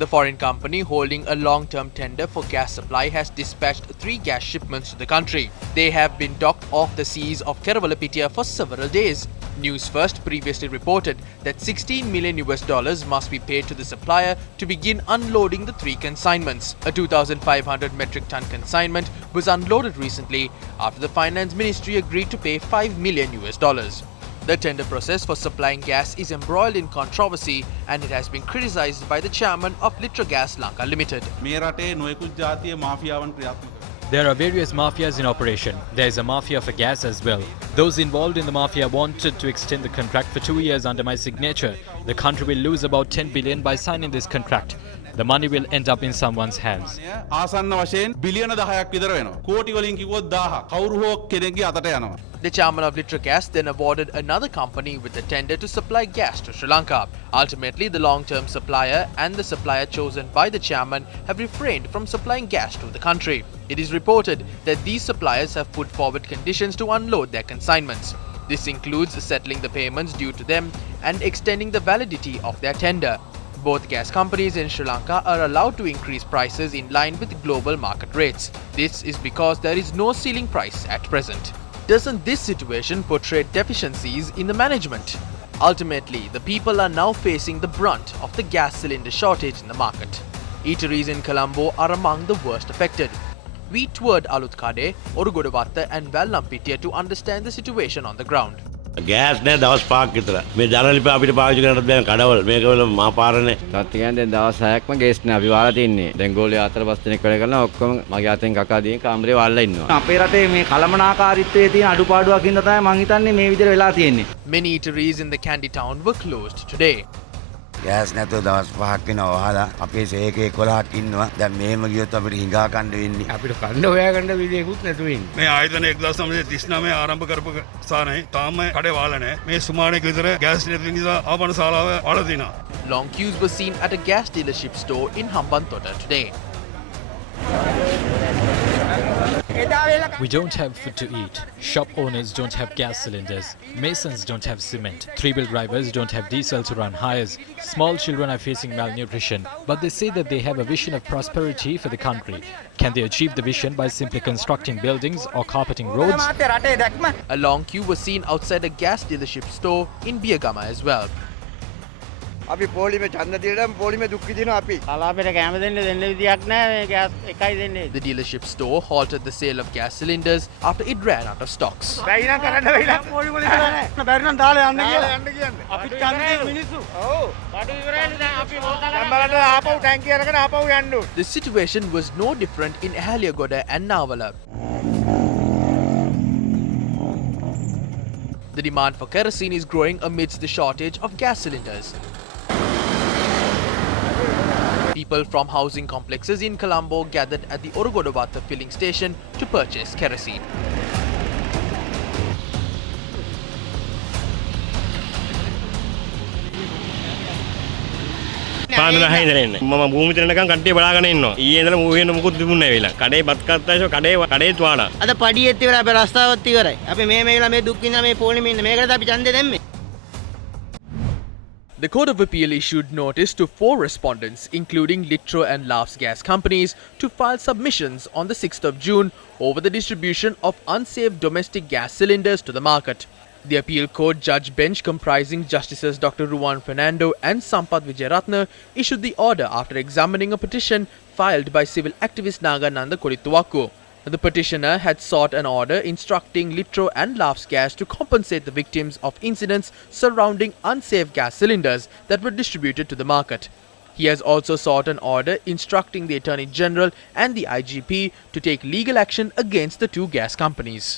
The foreign company holding a long-term tender for gas supply has dispatched 3 gas shipments to the country. They have been docked off the seas of Kerawalapitia for several days. Newsfirst previously reported that $16 million must be paid to the supplier to begin unloading the 3 consignments. A 2,500 metric ton consignment was unloaded recently after the Finance Ministry agreed to pay $5 million. The tender process for supplying gas is embroiled in controversy and it has been criticized by the chairman of Litrogas Lanka Limited. There are various mafias in operation. There is a mafia for gas as well. Those involved in the mafia wanted to extend the contract for 2 years under my signature. The country will lose about 10 billion by signing this contract. The money will end up in someone's hands. The chairman of Litrogas then awarded another company with the tender to supply gas to Sri Lanka. Ultimately, the long-term supplier and the supplier chosen by the chairman have refrained from supplying gas to the country. It is reported that these suppliers have put forward conditions to unload their consignments. This includes settling the payments due to them and extending the validity of their tender. Both gas companies in Sri Lanka are allowed to increase prices in line with global market rates. This is because there is no ceiling price at present. Doesn't this situation portray deficiencies in the management? Ultimately, the people are now facing the brunt of the gas cylinder shortage in the market. Eateries in Colombo are among the worst affected. We toured Alutkade, Orugodawatta and Vallampitiya to understand the situation on the ground. gas නෑ දවස් 5ක් විතර මේ ජනලිප අපිට පාවිච්චි කරන්නත් දැන් කඩවල මේකවල මා පාරනේ තාත්ති කියන්නේ දැන් දවස් 6ක්ම ගේස් නෑ අපි වාලා තින්නේ දැන් ගෝලිය 4-5 දෙනෙක් වැඩ කරනවා ඔක්කොම මගේ අතෙන් කකා දින කාමරේ වාලා ඉන්නවා අපේ රටේ මේ කලමනාකාරීත්වයේ තියෙන අඩුපාඩුවක් හින්දා තමයි මං හිතන්නේ මේ විදිහට වෙලා තියෙන්නේ. Many eateries in the Kandy town were closed today. gas නැතුව දවස් 5ක් වෙනවා වහලා අපේ සේකේ 11ක් ඉන්නවා දැන් මෙහෙම ගියොත් අපිට හිඟා කන්න වෙන්නේ අපිට කන්න හොයා ගන්න විදියකුත් නැතුව ඉන්නේ මේ ආයතන 1939 ආරම්භ කරපු සානේ තාම කඩේ වහලා නැහැ මේ සුමානෙක විතර ගෑස් නැති නිසා ආපන ශාලාව වහලා තිනවා. Long queues were seen at a gas dealership store in Hambantota today. We don't have food to eat. Shop owners don't have gas cylinders. Masons don't have cement. Three-wheel drivers don't have diesel to run hires. Small children are facing malnutrition. But they say that they have a vision of prosperity for the country. Can they achieve the vision by simply constructing buildings or carpeting roads? A long queue was seen outside a gas dealership store in Biyagama as well. අපි පොලිමේ ඡන්ද දීලා පොලිමේ දුක් විඳිනවා අපි. කලාපෙට කැම දෙන්න විදියක් නැහැ මේ ගෑස් එකයි දෙන්නේ. The dealership store halted the sale of gas cylinders after it ran out of stocks. බැයි නම් කරන්න වෙයිලා පොලිම වල ඉවරයි. බැරි නම් දාලා යන්න කියලා. යන්න කියන්නේ. අපි ඡන්දේ මිනිස්සු. ඔව්. බඩු ඉවරයි දැන් අපි මොකද බලන්න ආපහු ටැංකිය අරගෙන ආපහු යන්න ඕන. The situation was no different in Ahaliagoda and Navala. The demand for kerosene is growing amidst the shortage of gas cylinders. People from housing complexes in Colombo gathered at the Orugodawatta filling station to purchase kerosene. පාන්දර හයිදර එන්නේ මම භූමි තැනකන් කට්ටිය බලාගෙන ඉන්නවා ඊයේ ඉඳලා මූවෙන්න මොකුත් තිබුණේ නැහැ වෙලා කඩේ බත් කත්තායිසෝ කඩේත් වාඩා අද පඩියෙත් ඉවරයි අපේ රස්තාවත් ඉවරයි අපි මේ වෙලා මේ දුක් විඳා මේ පොලිමේ ඉන්නේ මේකටද අපි ඡන්දේ දැම්මේ. The Court of Appeal issued notice to 4 respondents, including Litro and Laughs gas companies, to file submissions on the 6th of June over the distribution of unsafe domestic gas cylinders to the market. The appeal court judge bench comprising Justices Dr. Ruwan Fernando and Sampath Wijeratna issued the order after examining a petition filed by civil activist Nagananda Kodithuwakku. The petitioner had sought an order instructing Litro and Laughs Gas to compensate the victims of incidents surrounding unsafe gas cylinders that were distributed to the market. He has also sought an order instructing the Attorney General and the IGP to take legal action against the 2 gas companies.